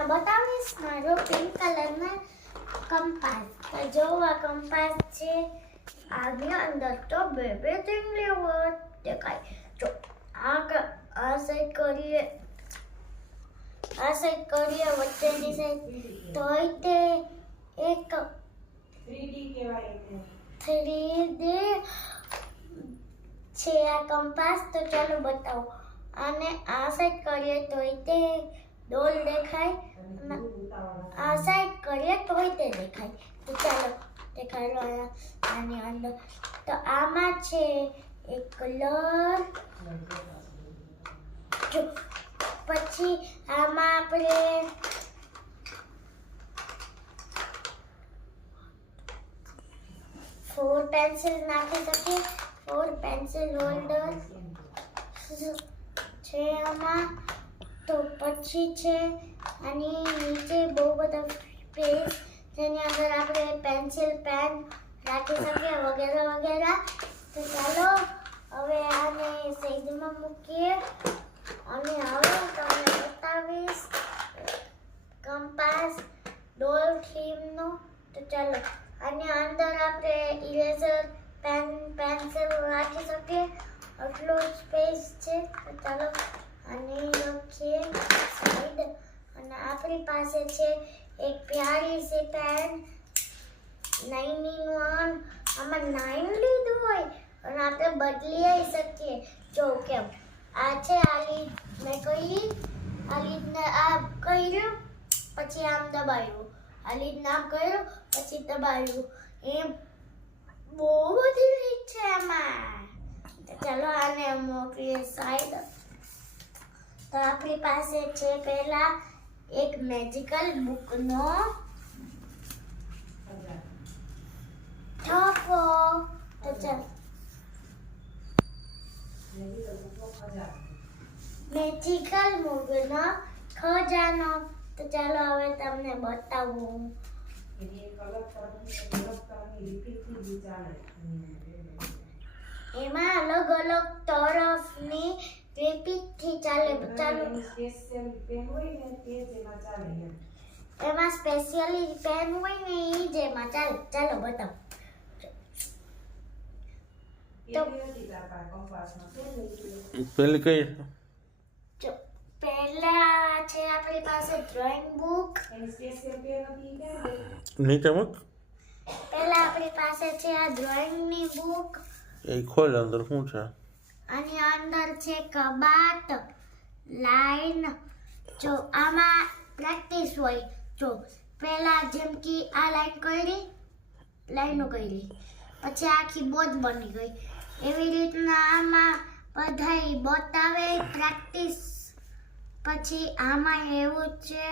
તમને બતાવીશ મારો પિંક કલરના કંપાસ. તો જો આ કંપાસ છે, આની અંદર તો બે તીંગલીઓ દેખાય. જો આ સાઈડ કરીએ, વચ્ચેની સાઈડ તોય તે એક 3D કહેવાય. 3D છે આ કંપાસ. તો ચાલો બતાવો. અને આ સાઈડ કરીએ તોય તે ડોલ દેખાય, આ સાઈડ કરીએ તોય તે દેખાય. તો ચાલો દેખાડો આની અંદર. તો આમાં છે એક કલર. જો પછી આમાં આપણે 4 પેન્સિલ નાખી શકીએ. 4 પેન્સિલ હોલ્ડર છે આમાં. તો પછી છે આની નીચે બહુ બધા સ્પેસ, જેની અંદર આપણે પેન્સિલ, પેન રાખી શકીએ વગેરે વગેરે. તો ચાલો હવે આને સાઈડમાં મૂકીએ અને હવે તમને બતાવીશ કંપાસ ડોલ થીમનો. તો ચાલો આની અંદર આપણે ઇરેઝર, પેન, પેન્સિલ રાખી શકીએ. આટલો સ્પેસ છે. તો ચાલો આને રાખીએ સાઈડ. અને આપણી પાસે છે એક પ્યારી સી પેન 9 in 1. આમાં 9 લીધું હોય અને આપણે બદલી શકીએ. જો કેમ આ છે, આ લીડ મેં કરી, આ લીડને આ કર્યું, પછી આમ દબાવ્યું, આ લીડને આમ કર્યું, પછી દબાવ્યું. એમ બહુ બધી રીત છે આમાં. તો ચાલો આને મોકલીએ સાઈડ. તો આપણી પાસે છે પહેલા એક મેજિકલ બુકનો ઠપકો. તો ચાલો મેજિકલ બુકનો ખજાનો. તો ચાલો હવે તમને બતાવું. એમાં અલગ અલગ તરફની રિપીટથી ચાલે. ચાલો એમાં સ્પેશિયલી પેન હોય ને એ જેમાં ચાલે. ચાલો બતાવો. તો પહેલી કઈ જો પહેલા છે આપણી પાસે ડ્રોઈંગ બુક. નીચે મૂક. પહેલા આપણી પાસે છે આ ડ્રોઈંગની બુક. એ ખોલ, અંદર શું છે? આની અંદર છે કબાટ, લાઈન. જો આમાં પ્રેક્ટિસ હોય. જો પહેલા જેમ કે આ લાઈન કરી, લાઈનો કરી, પછી આખી બોધ બની ગઈ. એવી રીતના આમાં બધાય બતાવે પ્રેક્ટિસ. પછી આમાં એવું છે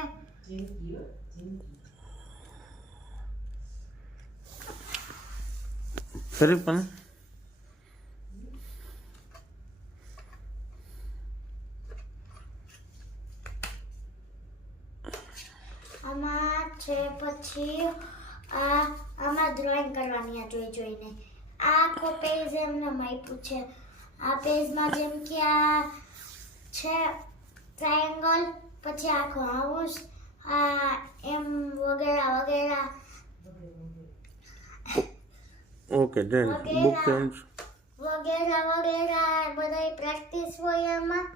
ફરી પણ આમાં છે. પછી આમાં ડ્રોઈંગ કરવાની આ જોઈને. આખો પેજ એમને આપ્યું છે. આ પેજમાં જેમ કે આ છે ટ્રાયેંગલ, પછી આખો હાઉસ, આ એમ વગેરે વગેરે. Okay done. Book change. વગેરે વગેરે બધાય પ્રેક્ટિસ હોય એમાં.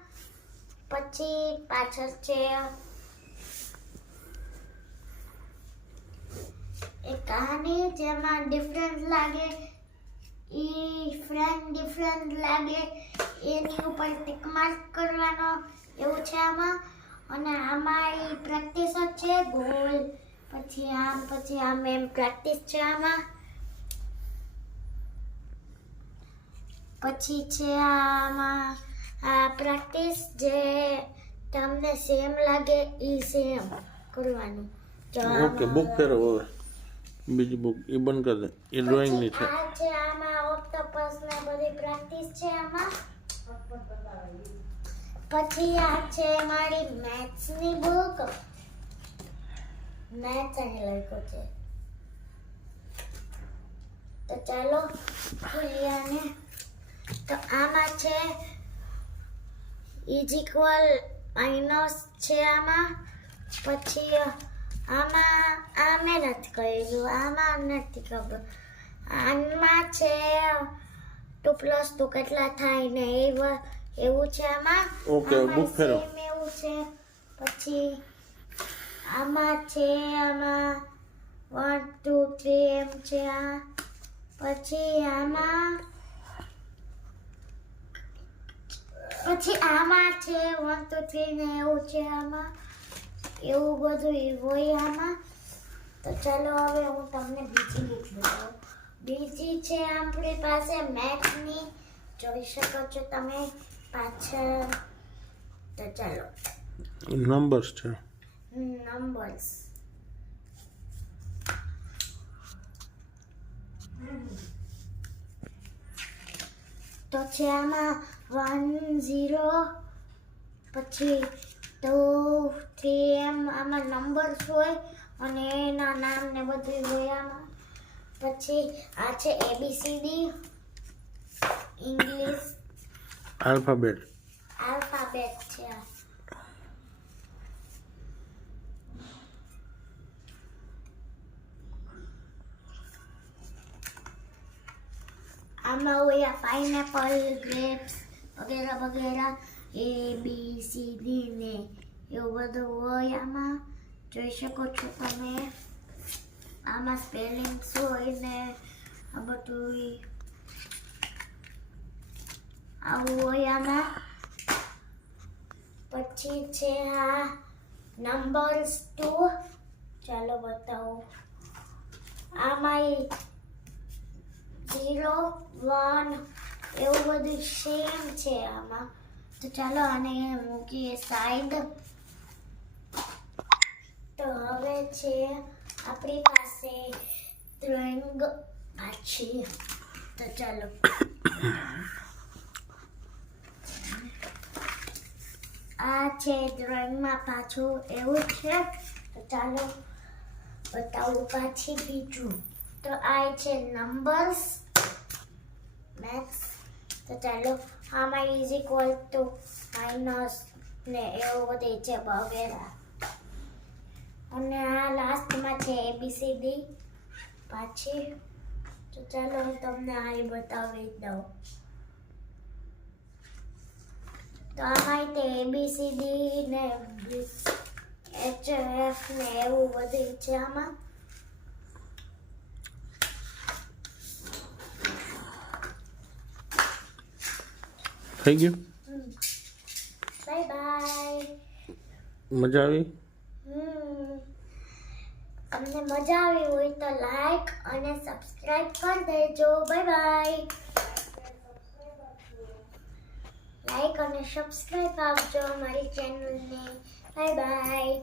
પછી પાછળ છે એક કહાની, જેમાં ડિફરન્ટ લાગે, ડિફરન્ટ લાગે એની ઉપર ટિક માર્ક કરવાનો એવું છે આમાં. અને આમાં એ પ્રેક્ટિસ જ છે. ગોલ, પછી આમ એમ પ્રેક્ટિસ છે આમાં. પછી છે આમાં આ પ્રેક્ટિસ જે તમને સેમ લાગે એ સેમ કરવાનું. ઓકે બુક કરો હવે. બીજી બુક એ બંધ કરી દે. એ ડ્રોઈંગ ની છે. આ છે આમાં ઓક્ટોપસ ને બધી પ્રેક્ટિસ છે આમાં. પછી આ છે મારી મેથ્સ ની બુક. મેથ્સ અહીં લખ્યું છે. તો ચાલો ખોલીએ આને. તો આમાં છે ઇઝ ઇક્વલ માઇનસ છે આમાં. પછી આમાં આ મેં નથી કરેલું, આમાં નથી ખબર. આમાં છે 2 + 2 કેટલા થાય ને એવું છે આમાં. ઓકે, બુક ફેરવો. same એવું છે. પછી આમાં છે, આમાં 1 2 3 એમ છે આ. પછી આમાં છે 1 2 3 ને એવું છે આમાં. એવું બધું હોય આમાં. તો ચાલો હવે હું તમને બીજી બુક બતાવું. બીજી છે આપણી પાસે મેથની, જોઈ શકો છો તમે પાછળ. તો ચાલો નંબર્સ છે. નંબર્સ. તો છે આમાં 1 0 પછી 2 3 એમ આમાં નંબર્સ હોય અને એના નામ ને બધું હોય આમાં. પછી આ છે ABCD ઇંગ્લિશ આલ્ફાબેટ. છે આ. આમાં હોય પાઇનેપલ, ગ્રેપ્સ વગેરે વગેરે, ABCD ને એવું બધું હોય આમાં. જોઈ શકો છો તમે. આમાં સ્પેલિંગ્સ હોય ને આ બધું આવું હોય આમાં. પછી છે આ નંબર્સ 2. ચાલો બતાવો. આમાં 0 1 એવું બધું સેમ છે આમાં. તો ચાલો આને મૂકીએ સાઈડ. તો હવે છે આપણી પાસે ડ્રોઈંગ પાછી. તો ચાલો આ છે ડ્રોઈંગમાં પાછું એવું છે. તો ચાલો બતાવું પાછી બીજું. તો આ છે નંબર્સ મેથ્સ. તો ચાલો આમાં -, ને એવું બધું છે વગેરે. અને આ લાસ્ટમાં છે ABCD પાછી. તો ચાલો હું તમને આ બતાવી દઉં. તો આમાં તે ABCD ને HF ને એવું બધું છે આમાં. થઈ ગયું. Bye bye. મજા આવી? તમને મજા આવી હોય તો લાઈક અને સબસ્ક્રાઇબ કરી દેજો. Bye bye. લાઈક અને સબસ્ક્રાઇબ આપજો મારી ચેનલને. Bye bye.